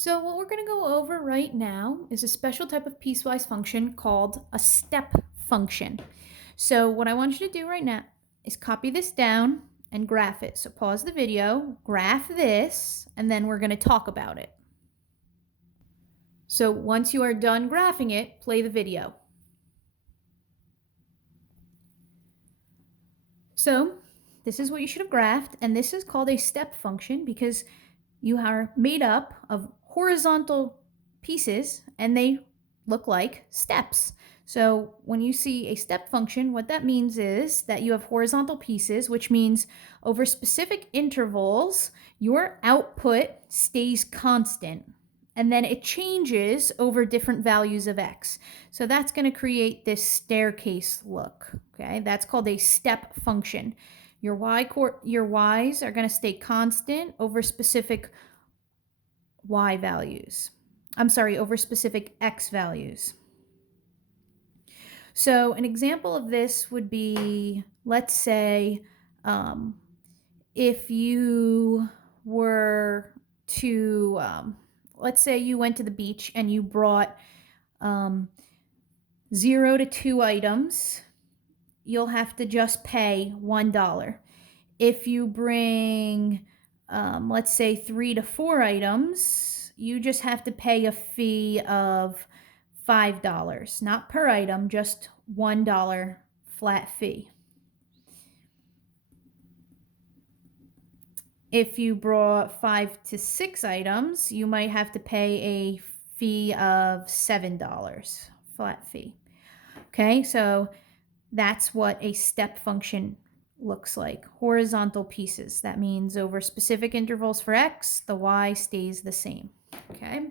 So what we're going to go over right now is a special type of piecewise function called a step function. So what I want you to do right now is copy this down and graph it. So pause the video, graph this, and then we're going to talk about it. So once you are done graphing it, play the video. So this is what you should have graphed, and this is called a step function because you are made up of horizontal pieces and they look like steps. So when you see a step function, what that means is that you have horizontal pieces, which means over specific intervals, your output stays constant. And then it changes over different values of x. So that's going to create this staircase look. Okay, that's called a step function. Your y's are going to stay constant over specific y values. I'm sorry, over specific x values. So an example of this would be, let's say, if you were to, let's say you went to the beach and you brought 0 to 2 items, you'll have to just pay $1. If you bring, let's say, 3 to 4 items, you just have to pay a fee of $5, not per item, just $1 flat fee. If you brought 5 to 6 items, you might have to pay a fee of $7 flat fee. Okay, so that's what a step function looks like. Horizontal pieces. That means over specific intervals for x, the y stays the same. Okay,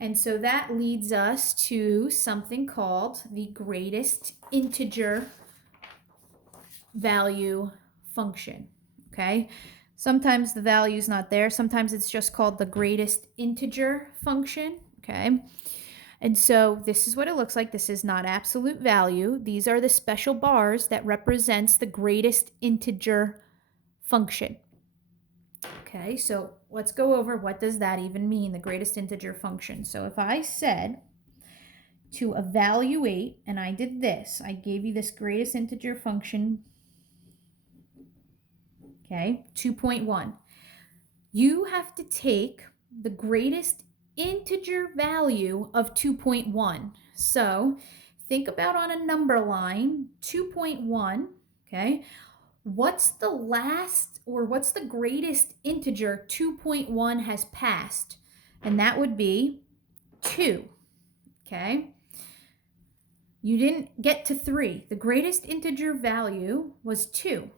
and so that leads us to something called the greatest integer value function. Okay, sometimes the value is not there. Sometimes it's just called the greatest integer function. Okay, and so this is what it looks like. This is not absolute value. These are the special bars that represents the greatest integer function. Okay, so let's go over what does that even mean, the greatest integer function. So if I said to evaluate, and I did this, I gave you this greatest integer function, okay, 2.1. You have to take the greatest integer value of 2.1. So think about on a number line, 2.1, okay? What's the last or what's the greatest integer 2.1 has passed? And that would be 2, okay? You didn't get to 3. The greatest integer value was 2.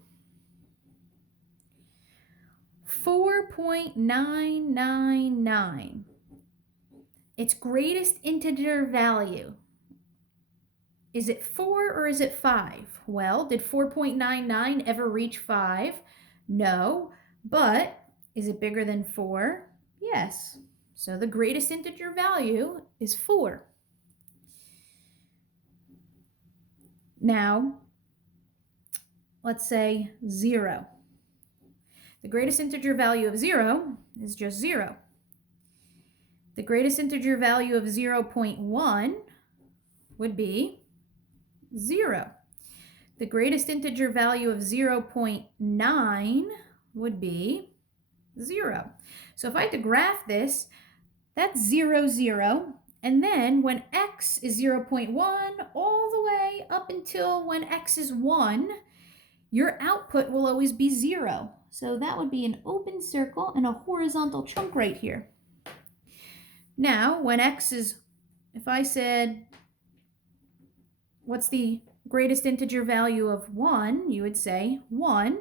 4.999. Its greatest integer value. Is it 4 or is it 5? Well, did 4.99 ever reach 5? No. But is it bigger than 4? Yes. So the greatest integer value is 4. Now, let's say 0. The greatest integer value of 0 is just 0. The greatest integer value of 0.1 would be 0. The greatest integer value of 0.9 would be 0. So if I had to graph this, that's 0, 0. And then when x is 0.1, all the way up until when x is 1, your output will always be 0. So that would be an open circle and a horizontal chunk right here. Now, when x is, if I said, what's the greatest integer value of 1, you would say 1.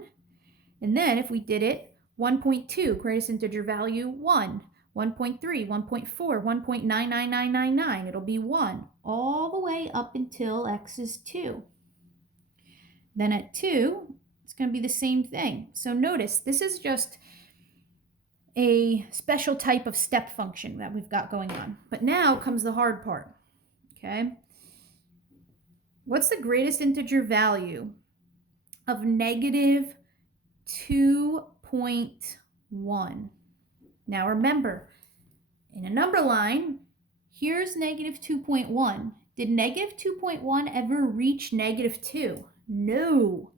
And then if we did it, 1.2, greatest integer value, 1. 1.3, 1.4, 1.99999, it'll be 1, all the way up until x is 2. Then at 2, it's going to be the same thing. So notice, this is just a special type of step function that we've got going on. But now comes the hard part, okay? What's the greatest integer value of negative 2.1? Now remember, In a number line, here's negative 2.1. Did negative 2.1 ever reach negative 2? No.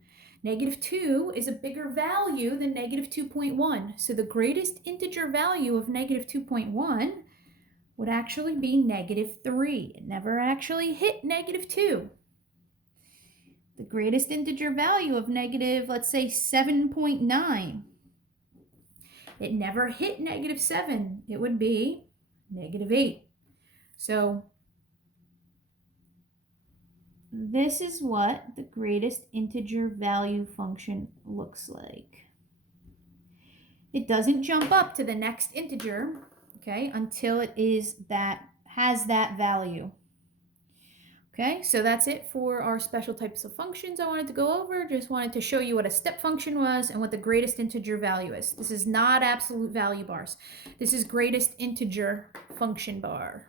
Negative 2 is a bigger value than negative 2.1. So the greatest integer value of negative 2.1 would actually be negative 3. It never actually hit negative 2. The greatest integer value of negative, let's say 7.9. It never hit negative 7. It would be negative 8. So this is what the greatest integer value function looks like. It doesn't jump up to the next integer, okay, until it has that value. Okay, so that's it for our special types of functions I wanted to go over. Just wanted to show you what a step function was and what the greatest integer value is. This is not absolute value bars. This is greatest integer function bar.